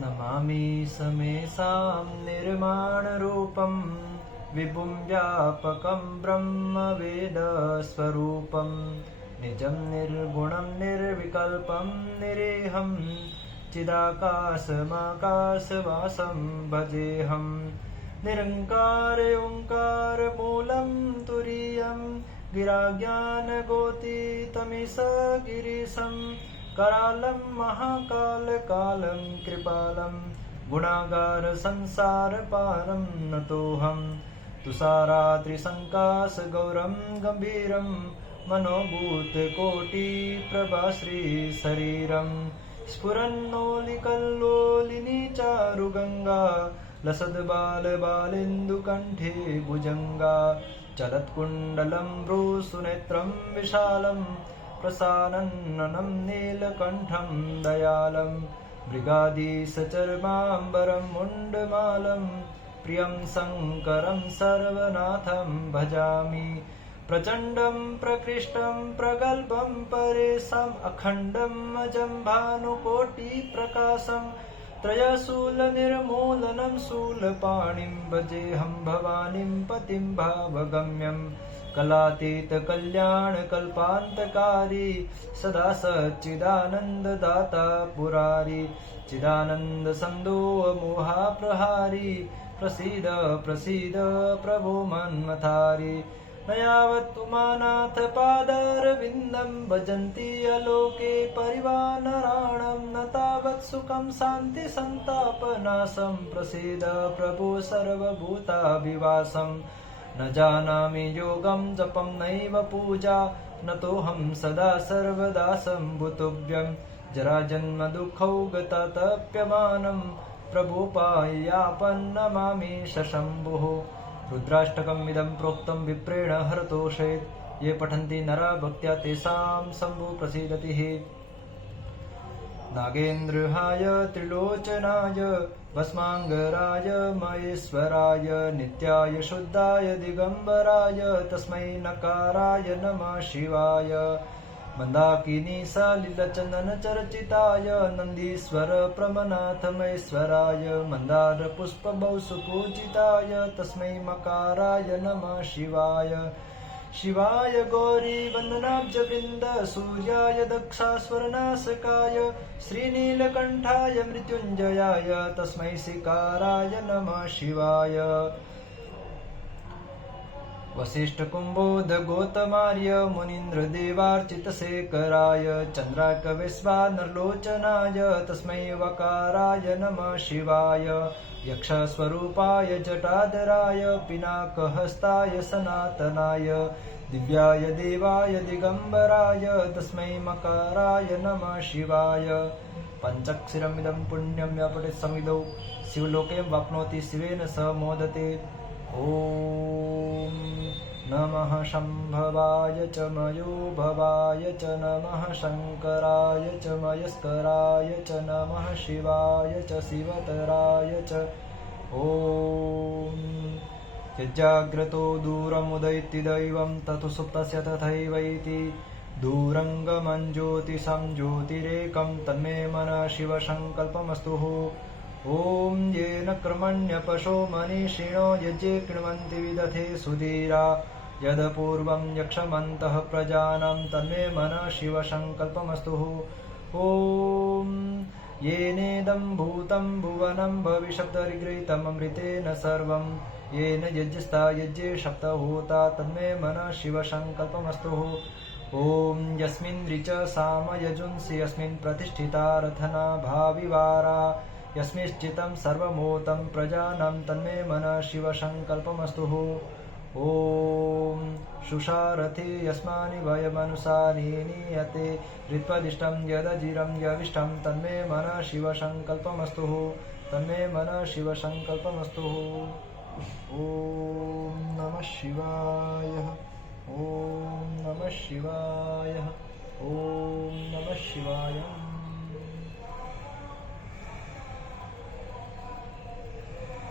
नमामि समेषां निर्माणरूपं विभुं व्यापकं ब्रह्मवेदस्वरूपं निजं निर्गुणं निर्विकल्पं निरेहं चिदाकाशमाकाशवासं भजेऽहं निरङ्कार ओङ्कारमूलं तुरीयं गिराज्ञानगोतीतमिषगिरीशं करालं महाकालकालं कृपालं गुणागार संसारपारं नतोऽहं तुषाराद्रिसङ्काशगौरं गम्भीरं मनोभूतकोटिप्रभाश्रीशरीरं स्फुरन्नोलिकल्लोलिनी चारुगङ्गा लसद्बालबालेन्दुकण्ठे भुजङ्गा चलत्कुण्डलं भ्रूसुनेत्रं विशालं प्रसानन्ननं नीलकण्ठं दयालं मृगाधीशचर्माम्बरं मुण्डमालं प्रियं शङ्करं सर्वनाथं भजामि प्रचण्डं प्रकृष्टं प्रगल्भं परेशम् अखण्डम् अजं भानुकोटिप्रकाशं त्रयशूलनिर्मूलनं शूलपाणिं भजेऽहं भवानीं पतिं भावगम्यं कलातीतकल्याणकल्पान्तकारी सदा सच्चिदानन्ददाता पुरारी चिदानन्दसन्दोहमोहाप्रहारी प्रसीद प्रसीद प्रभो मन्मथारी न यावत् उमानाथ पादारविन्दं भजन्ति अलोके परिवानराणां न तावत् सुखं शान्ति सन्तापनाशं प्रसीद प्रभो सर्वभूताभिवासं न जानामि योगं जपं नैव पूजा नतोऽहं सदा सर्वदा सम्भुतुभ्यं जराजन्मदुःखौगतप्यमानं प्रभोपायापन्नमामि शशम्भुः रुद्राष्टकमिदं प्रोक्तं विप्रेण हरतोषेत् ये पठन्ति नरा भक्त्या तेषां शम्भुः प्रसीदति नागेन्द्रहाय त्रिलोचनाय भस्माङ्गराय महेश्वराय नित्याय शुद्धाय दिगम्बराय तस्मै नकाराय नमः शिवाय मन्दाकिनी सलिलचन्दनचर्चिताय नन्दीश्वर प्रमनाथ महेश्वराय मन्दारपुष्पभौ सुपूजिताय तस्मै मकाराय नमः शिवाय शिवाय गौरीवन्दनाब्जवृन्द सूर्याय दक्षास्वरनाशकाय श्रीनीलकण्ठाय मृत्युञ्जयाय तस्मै शिकाराय नमः शिवाय वसिष्ठकुम्भोदगोतमार्य मुनीन्द्रदेवार्चितशेखराय चन्द्रार्कविश्वानरलोचनाय तस्मै वकाराय नमः शिवाय यक्षस्वरूपाय जटाधराय पिनाकहस्ताय सनातनाय दिव्याय देवाय दिगम्बराय तस्मै मकाराय नमः शिवाय पञ्चाक्षरमिदं पुण्यं व्यापठेत् समिदौ शिवलोके वाप्नोति शिवेन सह मोदते ॐ नमः शम्भवाय च मयोभवाय च नमः शङ्कराय च मयस्कराय च नमः शिवाय च शिवतराय च ॐ यज्जाग्रतो दूरमुदयति दैवं ततो सुप्तस्य तथैवैति दूरङ्गमं ज्योतिषं ज्योतिरेकं तन्मे मनः शिवसङ्कल्पमस्तु ॐ येन क्रमण्यपशो मनीषिणो यज्ञे कृण्वन्ति विदथे सुधीरा यदपूर्वं यक्षमन्तः प्रजानां तन्मे मनः शिवसङ्कल्पमस्तु ॐ येनेदं भूतं भुवनं भविष्यद्गृहीतममृतेन सर्वं येन यज्ञस्था यज्ञे सप्तहोता तन्मे मनः शिवसङ्कल्पमस्तु ॐ यस्मिन् ऋच साम यजुंसि यस्मिन् प्रतिष्ठिता रथना भाविवारा यस्मिंश्चितं सर्वमोतं प्रजानां तन्मे मनः शिवसङ्कल्पमस्तु ॐ शुषारथे यस्मानि वयमनुसारि नीयते हृत्वदिष्टं यदजिरं यविष्टं तन्मे मनः शिवसङ्कल्पमस्तु तन्मे मनः शिवसङ्कल्पमस्तु ॐ नमः शिवाय ॐ नमः शिवाय ॐ नमः शिवाय